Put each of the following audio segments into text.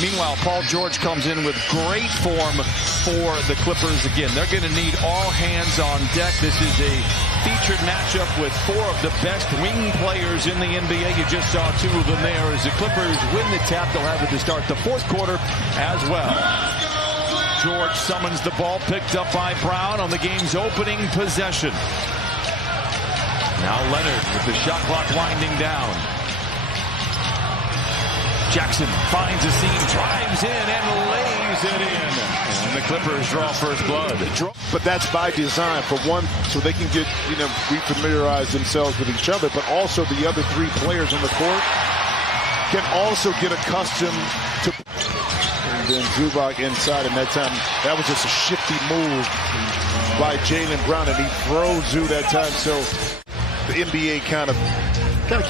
Meanwhile, Paul George comes in with great form for the Clippers. Again, they're going to need all hands on deck. This is a featured matchup with four of the best wing players in the NBA. You just saw two of them there. As the Clippers win the tap, they'll have it to start the fourth quarter as well. George summons the ball, picked up by Brown on the game's opening possession. Now Leonard with the shot clock winding down. Jackson finds a seam, drives in, and lays it in. And the Clippers draw first blood. But that's by design, for one, so they can get, refamiliarize themselves with each other, but also the other three players on the court can also get accustomed to. And then Zubac inside, and that time, that was just a shifty move by Jaylen Brown, and he throws Zoo that time. So the NBA kind of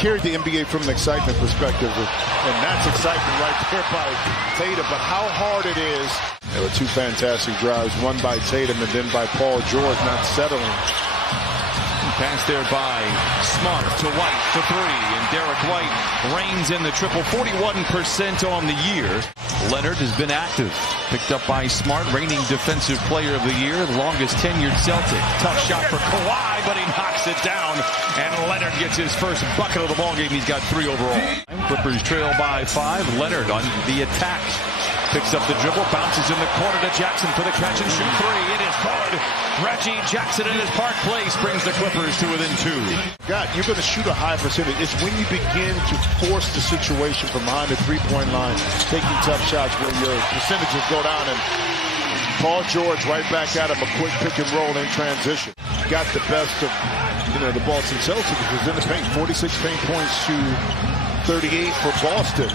carried the NBA from an excitement perspective, and that's excitement right there by Tatum. But how hard it is. There were two fantastic drives, one by Tatum and then by Paul George, not settling. Pass there by Smart to White for three, and Derek White reigns in the triple, 41% on the year. Leonard has been active, picked up by Smart, reigning defensive player of the year, the longest tenured Celtic. Tough shot for Kawhi, but he knocks it down, and Leonard gets his first bucket of the ballgame. He's got 3 overall. Clippers trail by 5. Leonard on the attack. Picks up the dribble, bounces in the corner to Jackson for the catch and shoot 3. It is good. Reggie Jackson in his Park Place brings the Clippers to within 2. God, you're going to shoot a high percentage. It's when you begin to force the situation from behind the three-point line, taking tough shots where your percentages go down, and Paul George right back at him, a quick pick and roll in transition. Got the best of, the Boston Celtics, was in the paint, 46 paint points to 38 for Boston.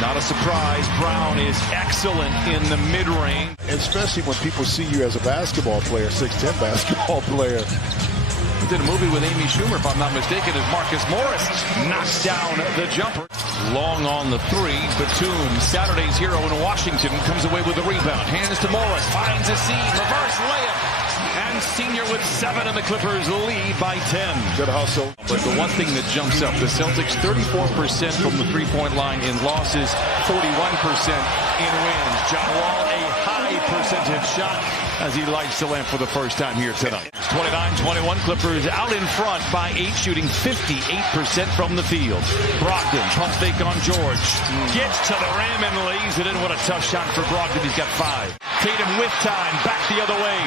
Not a surprise, Brown is excellent in the mid-range. Especially when people see you as a basketball player, 6'10" basketball player. He did a movie with Amy Schumer, if I'm not mistaken, as Marcus Morris knocks down the jumper. Long on the 3, Batum, Saturday's hero in Washington, comes away with the rebound. Hands to Morris, finds a seam, reverse layup. And senior with 7, and the Clippers lead by 10. Good hustle. But the one thing that jumps up, the Celtics 34% from the three-point line in losses, 41% in wins. John Wall, a high percentage shot as he lights the lamp for the first time here tonight. 29-21, Clippers out in front by 8, shooting 58% from the field. Brogdon, pump fake on George. Gets to the rim and lays it in. What a tough shot for Brogdon. He's got 5. Tatum with time, back the other way.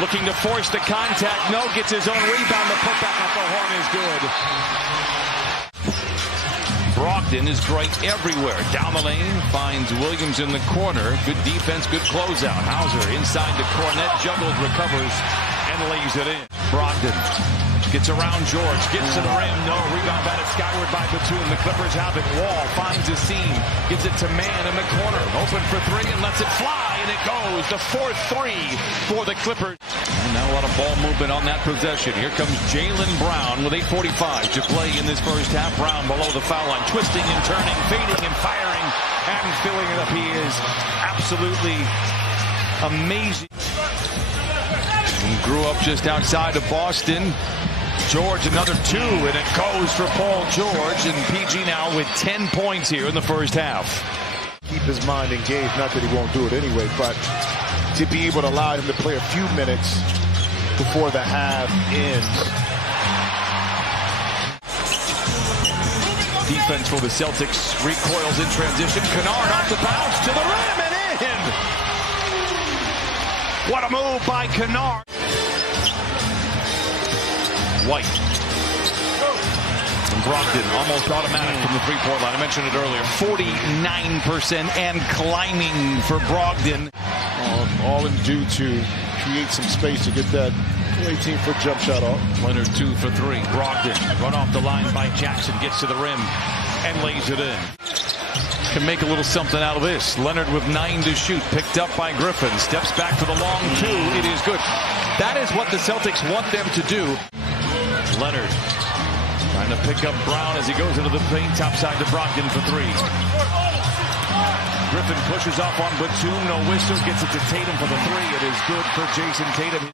Looking to force the contact. No, gets his own rebound. The putback at the horn is good. Brogdon is great everywhere. Down the lane, finds Williams in the corner. Good defense, good closeout. Hauser inside the cornet, juggles, recovers, and lays it in. Brogdon gets around George, gets to the rim. No, rebound batted skyward by Batum. The Clippers have it. Wall finds a seam, gives it to Man in the corner. Open for 3 and lets it fly, and it goes. The 4th 3 for the Clippers. And now a lot of ball movement on that possession. Here comes Jaylen Brown with 8:45 to play in this first half. Brown below the foul line, twisting and turning, fading and firing, and filling it up. He is absolutely amazing. He grew up just outside of Boston. George, another 2, and it goes for Paul George, and PG now with 10 points here in the first half. Keep his mind engaged, not that he won't do it anyway, but to be able to allow him to play a few minutes before the half ends. Defense for the Celtics recoils in transition. Kennard off the bounce to the rim and in. What a move by Kennard. White. And Brogdon almost automatic from the three-point line. I mentioned it earlier. 49% and climbing for Brogdon. All in due to create some space to get that 18-foot jump shot off. Leonard 2 for 3. Brogdon run off the line by Jackson. Gets to the rim and lays it in. Can make a little something out of this. Leonard with 9 to shoot. Picked up by Griffin. Steps back for the long 2. It is good. That is what the Celtics want them to do. Leonard trying to pick up Brown as he goes into the paint. Topside to Brogdon for 3. Griffin pushes off on Batum. No whistle. Gets it to Tatum for the 3. It is good for Jason Tatum.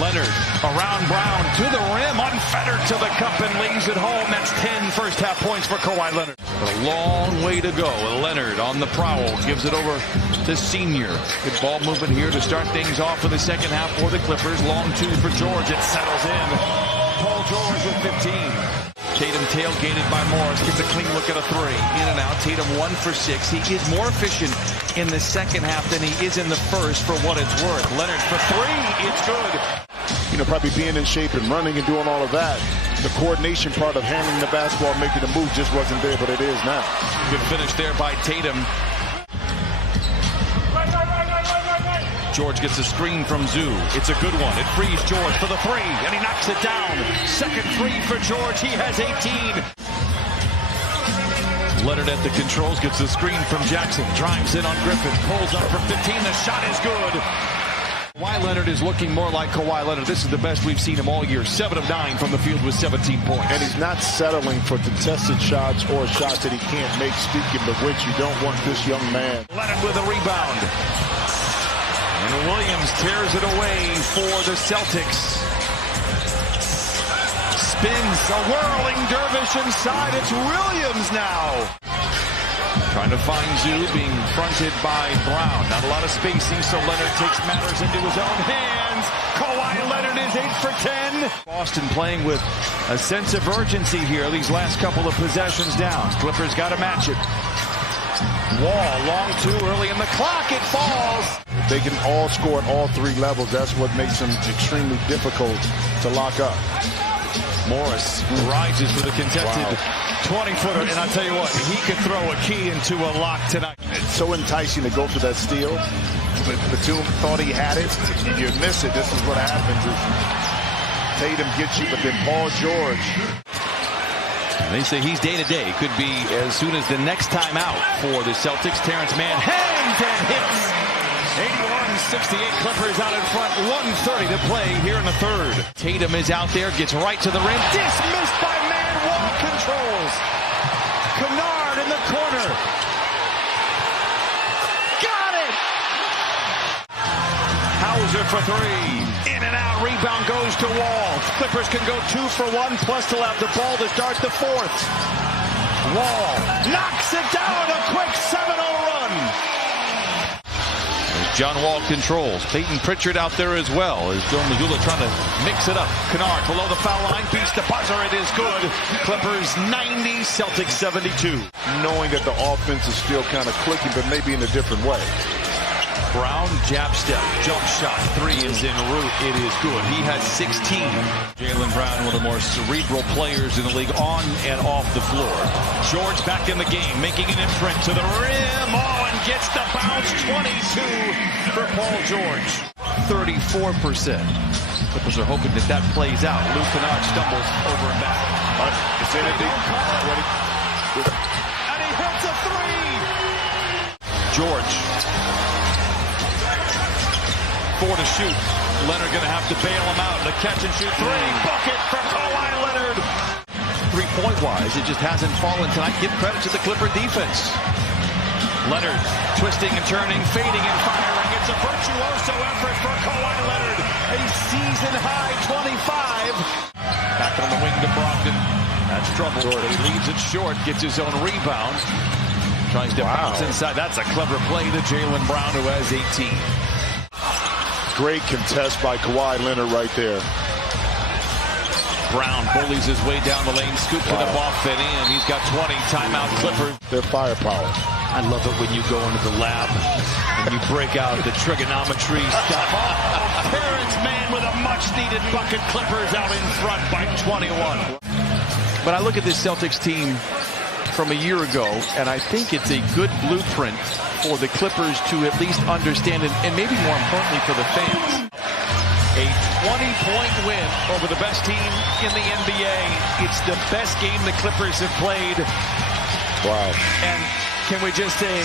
Leonard around Brown to the rim, unfettered to the cup and leaves it home. That's 10 first half points for Kawhi Leonard. But a long way to go. Leonard on the prowl, gives it over to Senior. Good ball movement here to start things off for the second half for the Clippers. Long two for George. It settles in. Paul George with 15. Tatum tailgated by Morris, gets a clean look at a three. In and out, Tatum 1 for 6. He is more efficient in the second half than he is in the first for what it's worth. Leonard for three, it's good. You know, probably being in shape and running and doing all of that. The coordination part of handling the basketball, making the move just wasn't there, but it is now. Good finish there by Tatum. George gets a screen from Zoo. It's a good one. It frees George for the three, and he knocks it down. Second three for George. He has 18. Leonard at the controls, gets the screen from Jackson. Drives in on Griffin. Pulls up for 15. The shot is good. Kawhi Leonard is looking more like Kawhi Leonard. This is the best we've seen him all year. 7 of 9 from the field with 17 points. And he's not settling for contested shots or shots that he can't make, speaking of which you don't want this young man. Leonard with a rebound. And Williams tears it away for the Celtics. Spins a whirling dervish inside. It's Williams now. Trying to find Zoo, being fronted by Brown. Not a lot of spacing, so Leonard takes matters into his own hands. Kawhi Leonard is 8 for 10. Boston playing with a sense of urgency here these last couple of possessions down. Clippers got to match it. Wall, long two early in the clock. It falls. They can all score at all three levels. That's what makes them extremely difficult to lock up. Morris rises for the contested 20-footer, and I'll tell you what, he could throw a key into a lock tonight. It's so enticing to go for that steal. But Batum thought he had it. If you miss it, this is what happens. Tatum gets you, but then Paul George. They say he's day-to-day. Could be as soon as the next time out for the Celtics. Terrence Mann hangs and hits. 81-68, Clippers out in front. 1:30 to play here in the third. Tatum is out there, gets right to the rim. Dismissed by Mann. Wall controls. Kennard in the corner. Got it! Hauser for three. In and out. Rebound goes to Wall. Clippers can go 2 for 1, plus they'll have the ball to start the fourth. Wall knocks it down. A quick 7-0 run. As John Wall controls. Peyton Pritchard out there as well. As Joe Mazzulla trying to mix it up. Kennard below the foul line. Beats the buzzer. It is good. Clippers 90, Celtics 72. Knowing that the offense is still kind of clicking, but maybe in a different way. Brown, jab step, jump shot, three is en route. It is good. He has 16. Jaylen Brown, one of the more cerebral players in the league, on and off the floor. George back in the game, making an imprint to the rim. Oh, and gets the bounce. 22 for Paul George. 34%. Clippers are hoping that plays out. Luke Kennard stumbles over and back. It's in it. And he hits a three. George. 4 to shoot. Leonard going to have to bail him out. The catch and shoot three. Bucket for Kawhi Leonard. 3-point wise, it just hasn't fallen tonight. Give credit to the Clipper defense. Leonard twisting and turning, fading and firing. It's a virtuoso effort for Kawhi Leonard. A season high 25. Back on the wing to Brogdon. That's trouble. He leaves it short, gets his own rebound. Tries to bounce inside. That's a clever play to Jaylen Brown, who has 18. Great contest by Kawhi Leonard right there. Brown bullies his way down the lane, scoops it up off and in. He's got 20. Timeout Clippers. Their firepower. I love it when you go into the lab and you break out the trigonometry stuff. Oh, Terrence Mann with a much-needed bucket. Clippers out in front by 21. But I look at this Celtics team from a year ago, and I think it's a good blueprint for the Clippers to at least understand, and maybe more importantly for the fans. A 20-point win over the best team in the NBA. It's the best game the Clippers have played. Wow. And can we just say,